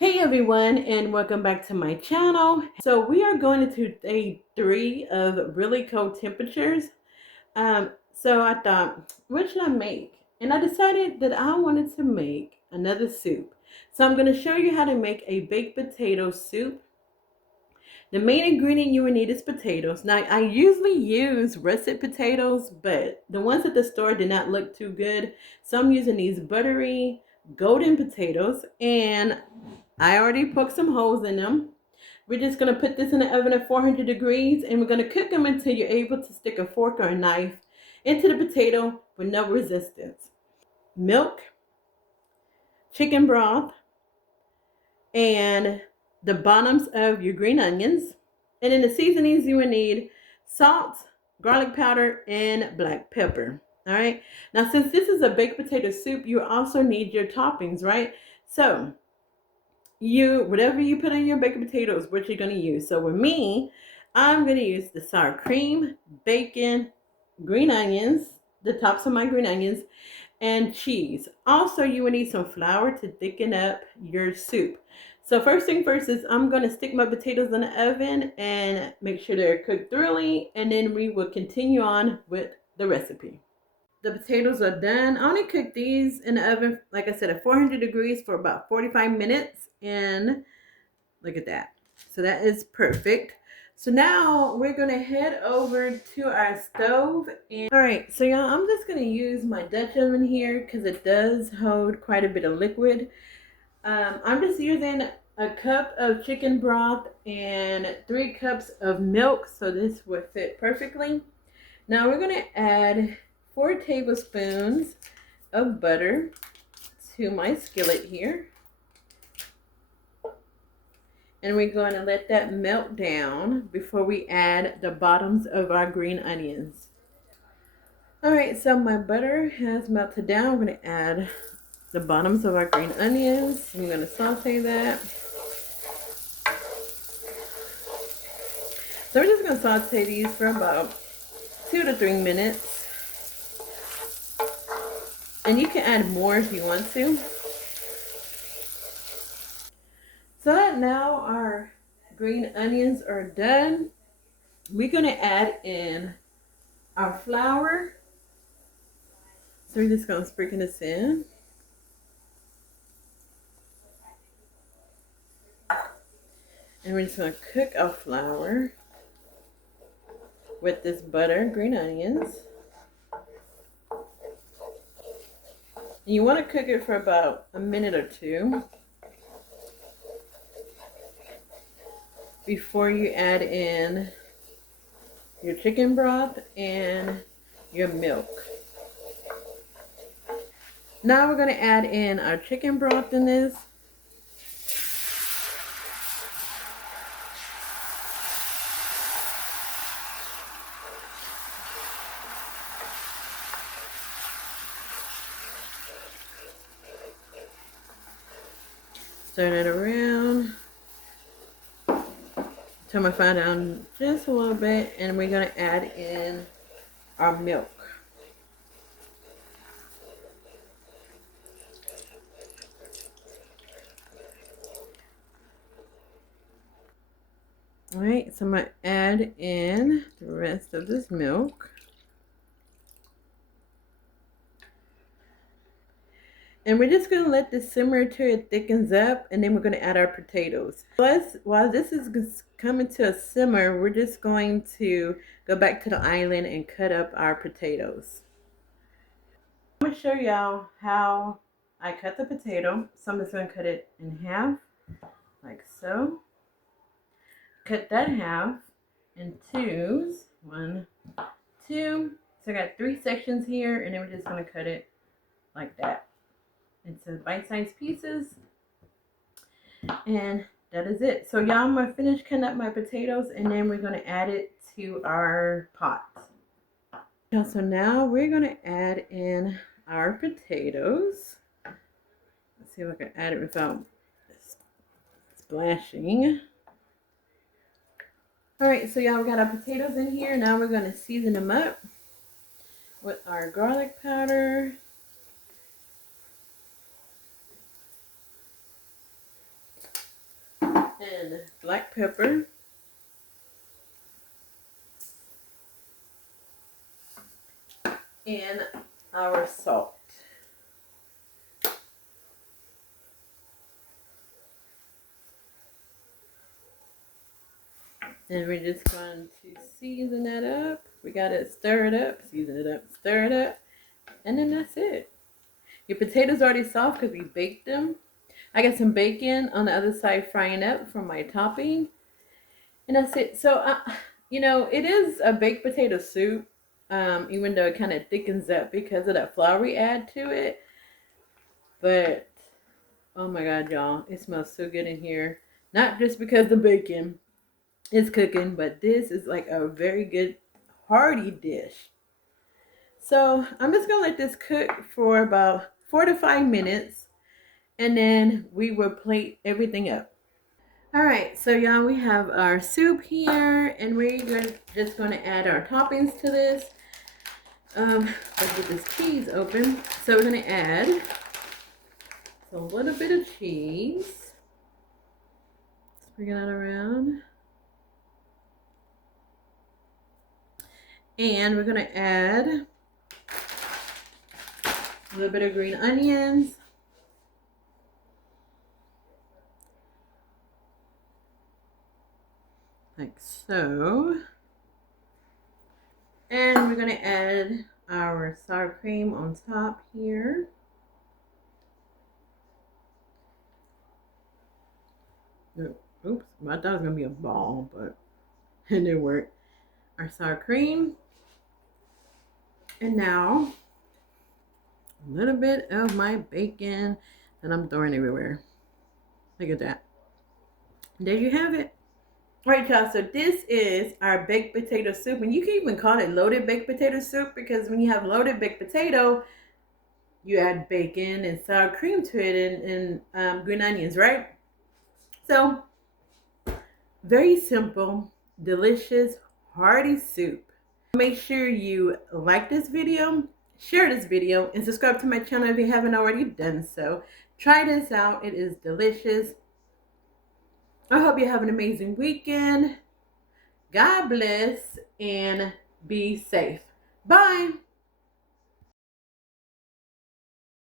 Hey everyone, and welcome back to my channel. So we are going into day 3 of really cold temperatures. So I thought, what should I make? And I decided that I wanted to make another soup. So I'm going to show you how to make a baked potato soup. The main ingredient you will need is potatoes. Now I usually use russet potatoes, but the ones at the store did not look too good. So I'm using these buttery golden potatoes, and I already poked some holes in them. We're just going to put this in the oven at 400 degrees, and we're going to cook them until you're able to stick a fork or a knife into the potato with no resistance. Milk, chicken broth, and the bottoms of your green onions. And in the seasonings, you will need salt, garlic powder, and black pepper. All right. Now, since this is a baked potato soup, you also need your toppings, right? So whatever you put on your baked potatoes, what you're going to use. So with me, I'm going to use the sour cream, bacon, green onions, the tops of my green onions, and cheese. Also, you will need some flour to thicken up your soup. So first thing first is I'm going to stick my potatoes in the oven and make sure they're cooked thoroughly, and then we will continue on with the recipe. The potatoes are done. I only cooked these in the oven, like I said, at 400 degrees for about 45 minutes. And look at that. So that is perfect. So now we're going to head over to our stove. All right, so y'all, I'm just going to use my Dutch oven here because it does hold quite a bit of liquid. I'm just using a cup of chicken broth and 3 cups of milk. So this will fit perfectly. Now we're going to add 4 tablespoons of butter to my skillet here. And we're going to let that melt down before we add the bottoms of our green onions. All right, so my butter has melted down. We're going to add the bottoms of our green onions. I'm going to saute that. So we're just going to saute these for about 2 to 3 minutes. And you can add more if you want to. So that now our green onions are done, we're going to add in our flour. So we're just going to sprinkle this in. And we're just going to cook our flour with this butter, green onions. And you want to cook it for about a minute or 2 before you add in your chicken broth and your milk. Now we're going to add in our chicken broth in this. Stir it around. Turn my fire down just a little bit, and we're going to add in our milk. All right, so I'm going to add in the rest of this milk. And we're just going to let this simmer till it thickens up, and then we're going to add our potatoes. While this is coming to a simmer, we're just going to go back to the island and cut up our potatoes. I'm going to show y'all how I cut the potato. So I'm just going to cut it in half, like so. Cut that half in 2s. 1, 2. So I got 3 sections here, and then we're just going to cut it like that into bite-sized pieces. And that is it. So y'all, I'm going to finish cutting up my potatoes, and then we're going to add it to our pot. So now we're going to add in our potatoes. Let's see if I can add it without splashing. All right, so y'all, we got our potatoes in here. Now we're going to season them up with our garlic powder, and black pepper. And our salt. And we're just going to season that up. We got to stir it up, season it up, stir it up. And then that's it. Your potatoes are already soft because we baked them. I got some bacon on the other side frying up for my topping. And that's it. So, you know, it is a baked potato soup, even though it kind of thickens up because of that flour we add to it. But, oh my God, y'all, it smells so good in here. Not just because the bacon is cooking, but this is like a very good hearty dish. So I'm just gonna let this cook for about 4 to 5 minutes, and then we will plate everything up. All right, so y'all, we have our soup here, and we're just gonna add our toppings to this. Let's get this cheese open. So we're gonna add a little bit of cheese. Sprinkle that around. And we're gonna add a little bit of green onions. Like so. And we're gonna add our sour cream on top here. Oops, I thought it was gonna be a ball, but it didn't work. Our sour cream. And now a little bit of my bacon that I'm throwing everywhere. Look at that. There you have it. All right, y'all, so this is our baked potato soup. And you can even call it loaded baked potato soup because when you have loaded baked potato, you add bacon and sour cream to it and green onions, right? So, very simple, delicious, hearty soup. Make sure you like this video, share this video, and subscribe to my channel if you haven't already done so. Try this out. It is delicious. I hope you have an amazing weekend. God bless and be safe. Bye.